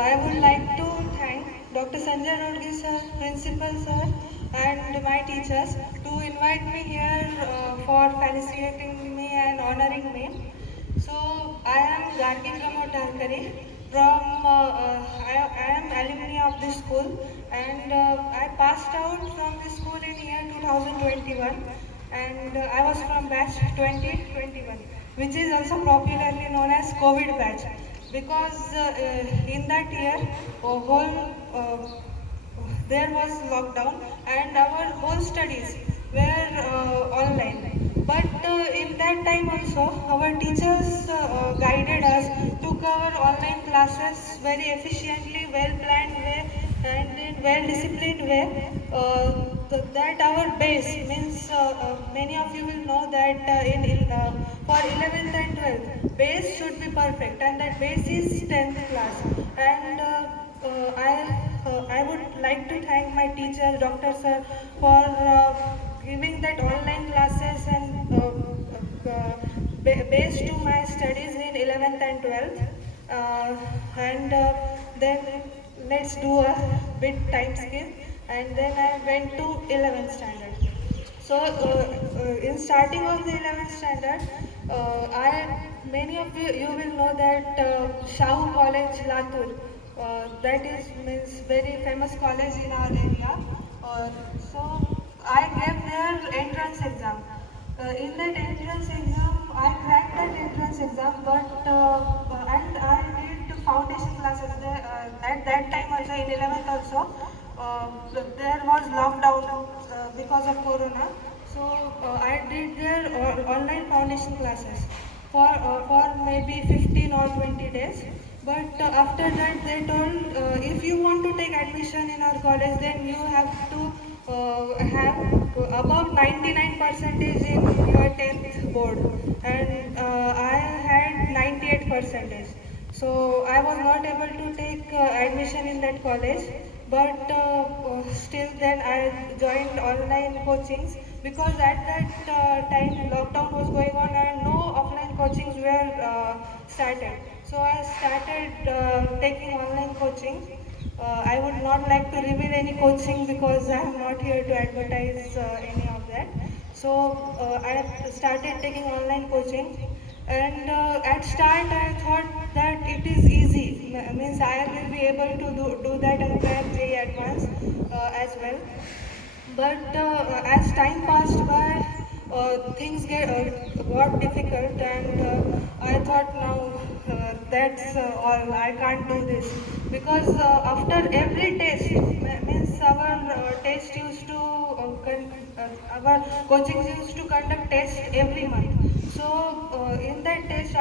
I would like to thank Dr. Sanjay Rodgi sir, principal sir, and my teachers to invite me here for felicitating me and honoring me. So I am Gargi Pramod Dhalkare from I am alumni of this school, and I passed out from this school in year 2021, and I was from batch 2021, which is also popularly known as COVID batch, because in that year there was lockdown and our whole studies were online. But in that time also, our teachers guided us to cover online classes very efficiently, well planned way, and in well disciplined way. That our base means many of you will know that for 11th and 12th, base should be perfect, and that base is 10th class. And I would like to thank my teacher, Dr. Sir, for giving that online classes and based to my studies in 11th and 12th. And then let's do a bit time skip. And then I went to 11th standard. So, in starting of the 11th standard, many of you will know that Shahu College, Latur, that is means very famous college in our area. So, I gave their entrance exam. In that entrance exam, I cracked that entrance exam, but and I did foundation classes there. At that time also in 11th also, there was lockdown because of Corona. So I did their online foundation classes for maybe 15 or 20 days. But after that, they told if you want to take admission in our college, then you have to have above 99 percentage in your 10th board, and I had 98 percentage. So I was not able to take admission in that college, but still then I joined online coachings, because at that time lockdown was going on and no offline coachings were started. So I started taking online coaching. I would not like to reveal any coaching because I am not here to advertise any of that. So I started taking online coaching, and at start I thought that it is easy, means I will be able to do that and crack JEE Advanced as well. But as time passed by, things got difficult, and I thought now that's all. I can't do this, because after every test, means our test used to our coaching used to conduct tests every month. So in that test,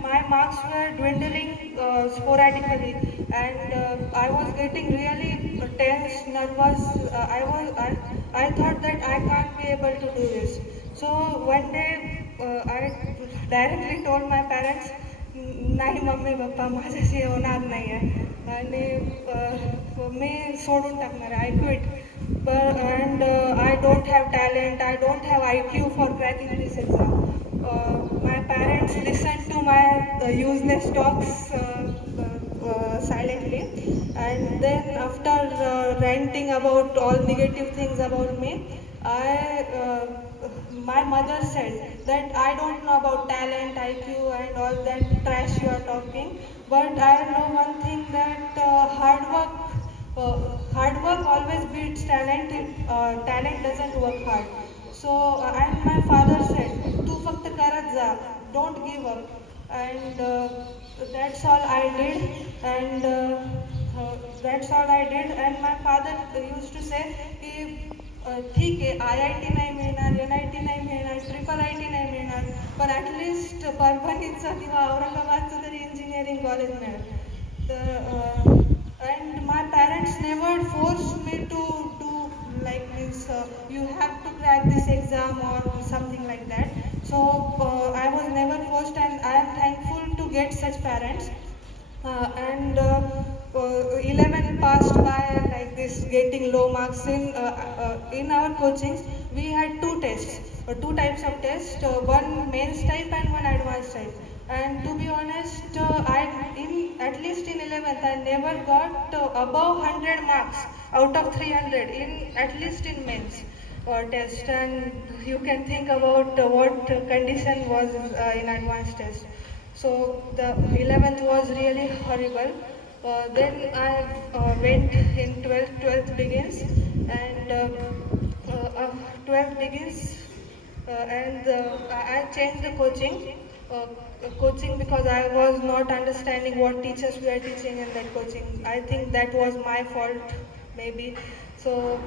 my marks were dwindling sporadically, and I was getting really tense, nervous. I thought that I can't be able to do this. So one day I directly told my parents, नाही mummy papa माझ्याशी होणार नाही आहे आणि मी सोडून टाकणार आहे, I quit. And I don't have talent, I don't have IQ for cracking this exam. My parents listened to my useless talks silently, and then after ranting about all negative things about me, my mother said that I don't know about talent, IQ, and all that trash you are talking, but I know one thing, that hard work always beats talent if talent doesn't work hard. So, and my father said, "तू फक्त करत जा, don't give up." And that's all I did, and that's all I did. And my father used to say, की ठीक आहे, IIT नाही मिळणार, NIT नाही मिळणार, IIIT नाही मिळणार, पण ॲटलिस्ट परभणीचं किंवा औरंगाबादचं तरी इंजिनिअरिंग कॉलेज मिळेल. तर and my parents never forced me to do, like means you have to crack this exam or something like that. So I was never forced, and I am thankful to get such parents. And 11 passed by like this, getting low marks in our coachings. We had two tests, two types of tests, one mains type and one advanced type. And to be honest, I in at least in 11th 11th, I never got above 100 marks out of 300 in at least in mains test, and you can think about what condition was in advanced test. So the 11th was really horrible. Then I went in 12th. 12th begins, and 12th begins, and I changed the coaching because I was not understanding what teachers were teaching in that coaching. I think that was my fault, maybe. So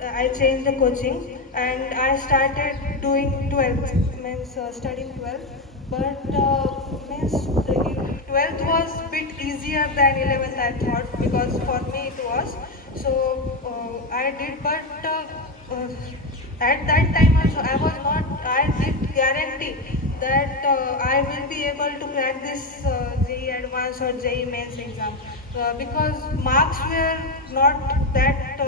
I changed the coaching and I started doing 12th, means studying 12th. But means the 12th was a bit easier than 11th, I thought, because for me it was. So I did, but at that time also I did guarantee that I will be able to crack this JEE Advanced or JEE Mains exam, because marks were not that,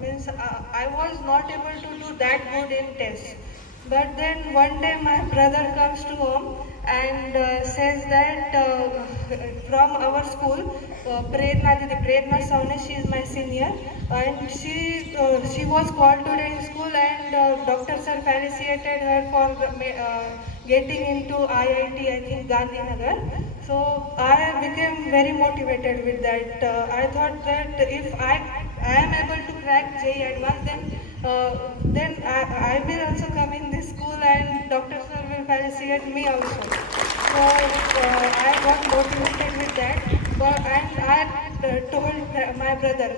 means I was not able to do that good in tests. But then one day my brother comes to home and says that from our school, Prerna Saune, she is my senior, and she was called today in school, and Dr. Sir felicitated her for getting into IIT, I think Gandhinagar. So I became very motivated with that. I thought that if I am able to crack JEE Advanced, then I will also come in this school and Dr. Sir will felicitate me also. So I got motivated with that. And I told my brother,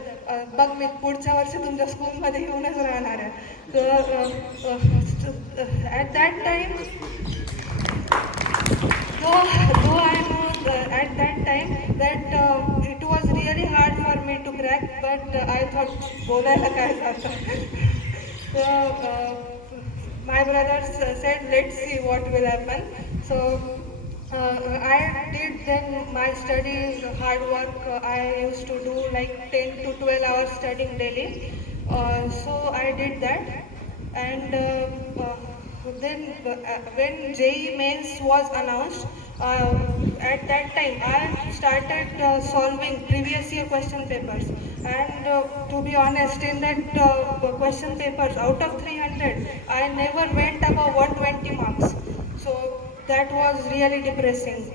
बघ मी पुढच्या वर्षी तुमच्या स्कूलमध्ये येऊनच राहणार आहे. So at that time, though I know at that time that it was really hard for me to crack, but I thought बोलायला काय जातं. So my brothers said, let's see what will happen. So I did then my study hard work. I used to do like 10 to 12 hours studying daily. So I did that, and then when JEE Mains was announced, at that time I started solving previous year question papers, and to be honest, in that question papers, out of 300, I never went above 120 marks. So that was really depressing,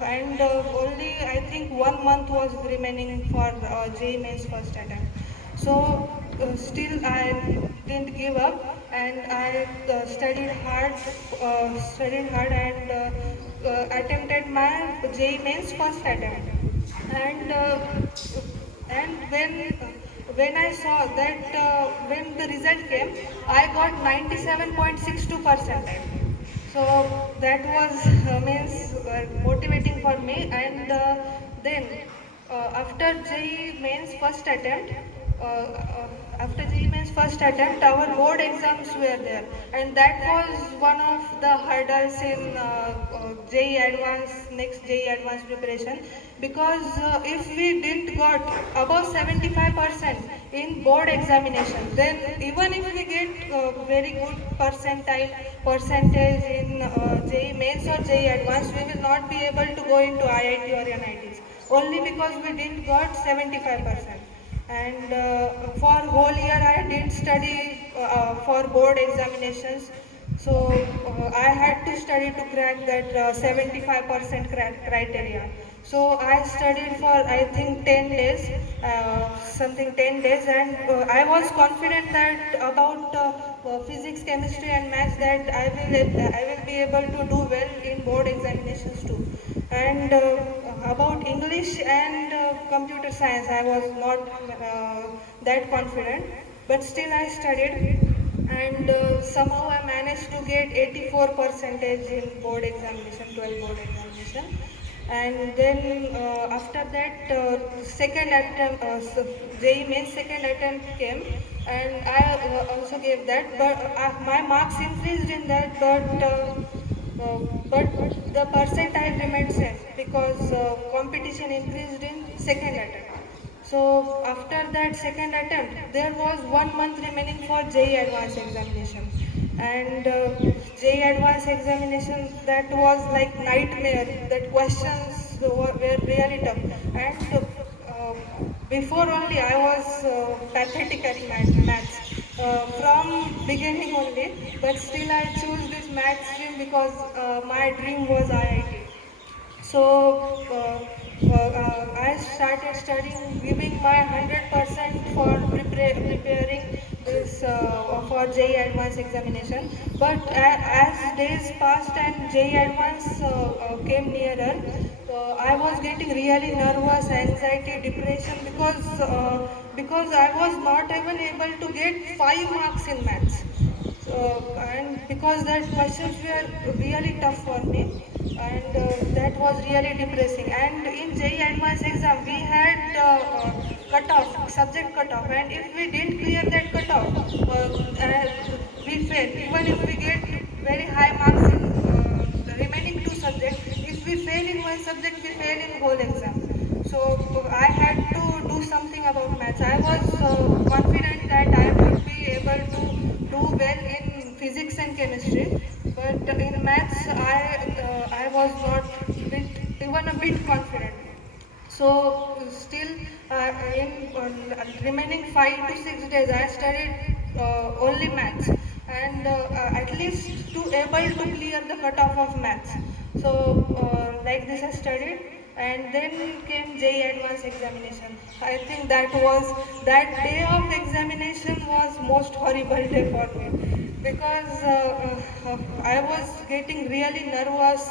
and only I think 1 month was remaining for JEE Mains first attempt. So still I didn't give up, and I studied hard, and attempted my JEE Mains first attempt. And when I saw that when the result came, I got 97.62 percentile. So that was means motivating for me. And then after JEE Mains first attempt, after JEE Mains first attempt, our board exams were there, and that was one of the hurdles in JEE Advanced, next JEE Advanced preparation, because if we didn't got above 75% in board examination, then even if we get very good percentage in JEE Mains or JEE Advanced, we will not be able to go into IIT or NITs, only because we didn't got 75%. And for whole year I didn't study for board examinations. So I had to study to crack that 75% criteria. So I studied for I think 10 days, something 10 days, and I was confident that about physics, chemistry and maths, that I will be able to do well in board examinations too. And about English and computer science, I was not that confident, but still I studied, and somehow I managed to get 84 percentage in board examination, 12 board examination. And then after that, second attempt, JEE Mains second attempt came, and I also gave that, but my marks increased in that, but the percentile remained same, because competition increased in second attempt. So after that second attempt, there was 1 month remaining for JEE Advanced examination, and JEE Advanced examination, that was like nightmare. That questions were really really tough. And before only I was pathetic at maths. From beginning only, but still I chose this math stream because my dream was IIT. So I started studying, giving my 100% for preparing this for JEE Advanced examination. But as days passed and JEE Advanced came nearer, I was getting really nervous, anxiety, depression because I was not even able to get 5 marks in maths. And because that questions were really tough for me, and that was really depressing. And in JEE Advanced exam, we had cutoff, subject cutoff, and if we didn't clear that cutoff, we fail. Even if we get very high marks in the remaining two subjects, if we fail in one subject, we fail in whole exam. So I had to do something about maths. I was confident that I would be able to do well in physics and chemistry, but in maths I was not even a bit confident. So still in remaining 5 to 6 days, I studied only maths, and at least to able to clear the cutoff of maths. So like this I studied, and then came JEE Advanced examination. I think that day of examination was most horrible day for me, because I was getting really nervous,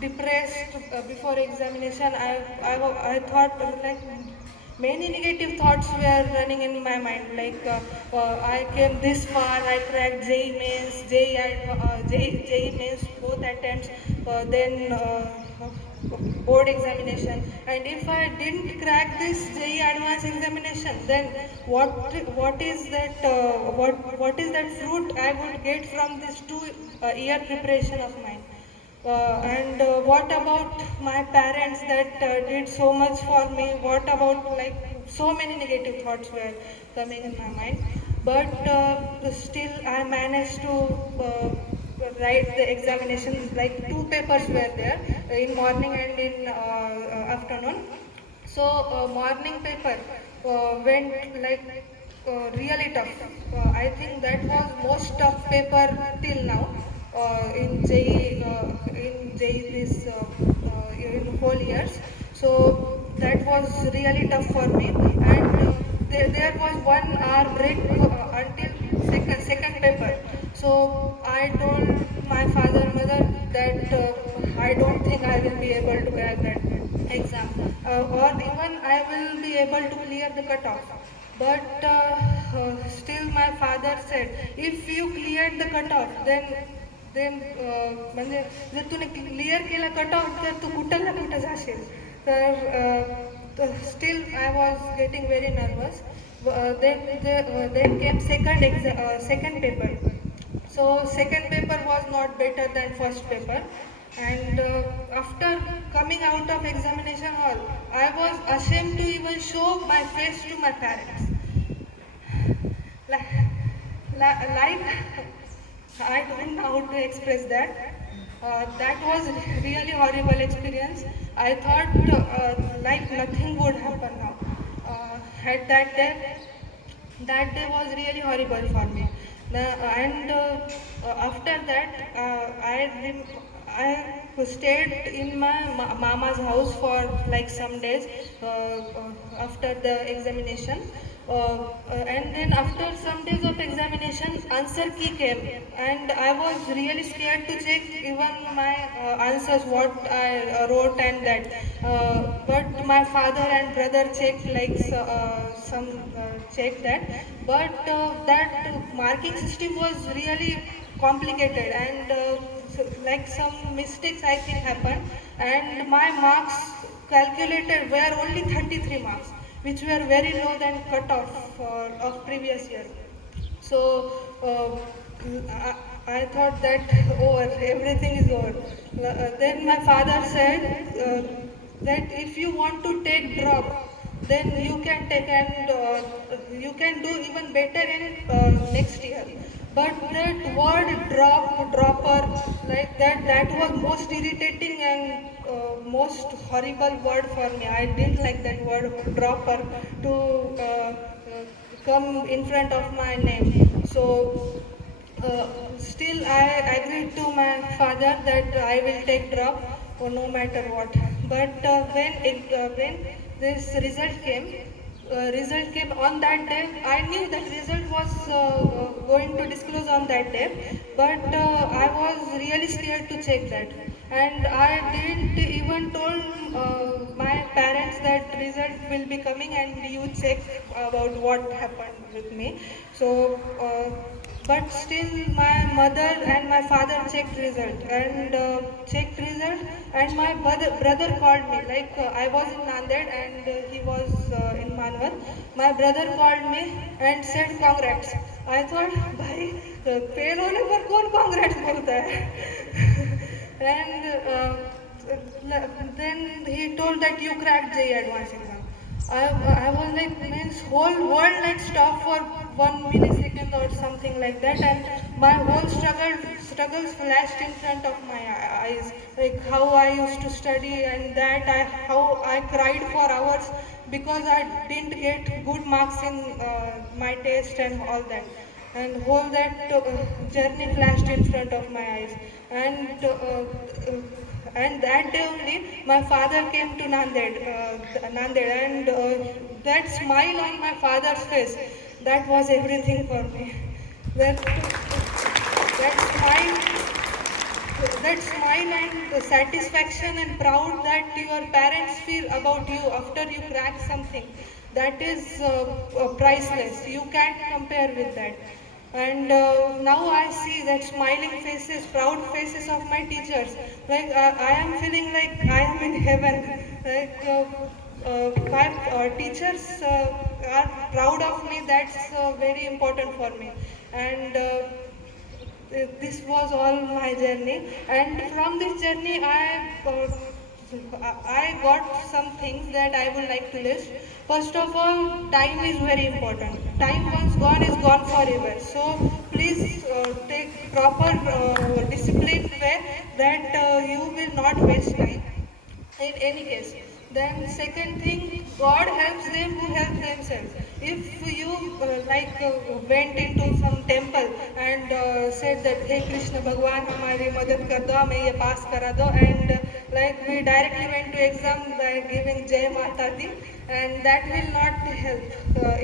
depressed before examination. I thought like many negative thoughts were running in my mind. Like I came this far, I cracked JEE mains, JEE mains both attempts, then board examination. And if I didn't crack this JEE Advanced examination, then what is that what is that fruit I would get from this 2 year preparation of mine? And what about my parents that did so much for me? What about, like, so many negative thoughts were coming in my mind, but still I managed to write the examination. Like, two papers were there, in morning and in afternoon. So morning paper went like really tough. I think that was most tough paper till now in JEE this in whole years. So that was really tough for me, and there was 1 hour break until second paper. So I told my father mother that I don't think I will be able to crack that exam, or even I will be able to clear the cutoff. But still my father said, if you cleared the cutoff, then म्हणजे जर तूने clear केला cut off तर तू कुठं ना कुठं जाशील. तर still I was getting very nervous. Then came second paper. So second paper was not better than first paper, and after coming out of examination hall, I was ashamed to even show my face to my parents. Like I don't know how to express that. That was really horrible experience. I thought like nothing would happen now. At that day was really horrible for me. And after that, I stayed in my mama's house for like some days after the examination. And then after some days of examination, answer key came, and I was really scared to check even my answers, what I wrote and that. But my father and brother checked, like some checked that. But that marking system was really complicated, and like some mistakes I think happened, and my marks calculated were only 33 marks, which were very low than cutoff of previous year. So I thought that over, everything is over. Then my father said that if you want to take drop, then you can take, and you can do even better in next year. But that word dropper, like that was most irritating, and most horrible word for me. I didn't like that word dropper to come in front of my name. So still I agreed to my father that I will take drop no matter what. But when this result came on that day. I knew that result was going to disclose on that day, but I was really scared to check that, and I didn't even told my parents that result will be coming and you check about what happened with me. So. But still my mother and my father checked result, and my brother called me, like I was in Nanded and he was in Manwat. My brother called me and said congrats. I thought भाई fail होने पर कौन congrats बोलता है and then he told that you cracked JEE advanced exam. I was like, means whole world like stop for 1 millisecond or something like that, and my whole struggles flashed in front of my eyes, like how I used to study and that how I cried for hours because I didn't get good marks in my test and all that, and whole that journey flashed in front of my eyes, and that day only my father came to Nanded, and that smile on my father's face, that was everything for me. That smile, that smile and the satisfaction and proud that your parents feel about you after you crack something, that is priceless. You can't compare with that. And now I see that smiling faces, proud faces of my teachers, like I am feeling like I am in heaven, like my teachers are proud of me. That's very important for me. And this was all my journey, and from this journey I got some things that I would like to list. First of all, time is very important. Time once gone is gone forever, so please take proper disciplined way, that you will not waste time in any case. Then second thing, God helps them who help themselves. If you went into some temple and said that hey Krishna Bhagwan हमारी मदद कर दो, हमें ये पास करा दो, and like we directly went to exam by giving Jai Mata Di, and that will not help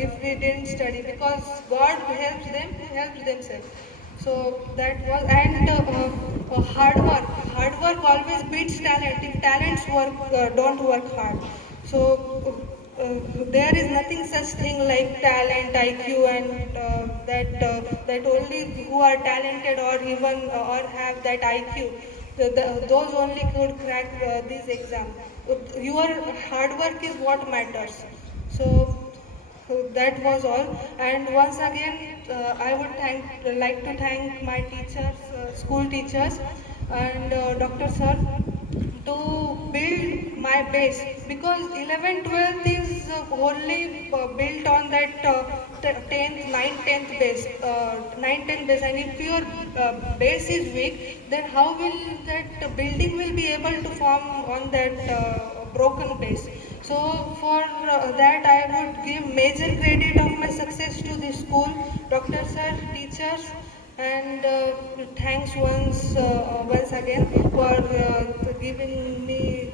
if we didn't study, because God helps them who help themselves. So that was, and hard work. Hard work always beats talent if talents don't work hard. So there is nothing such thing like talent, IQ, and that only who are talented or even or have that IQ, those only could crack this exam. Your hard work is what matters. So that was all. And once again, I would like to thank my teachers, school teachers, and Dr. Sir, to build my base, because 11th 12th is only built on that 10th 9th 10th base, 9th 10th base, and if your base is weak, then how will that building will be able to form on that broken base. So for that I would give major credit of my success to the school, Dr. Sir, teachers, and thanks once again for giving me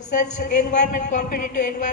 such competitive environment.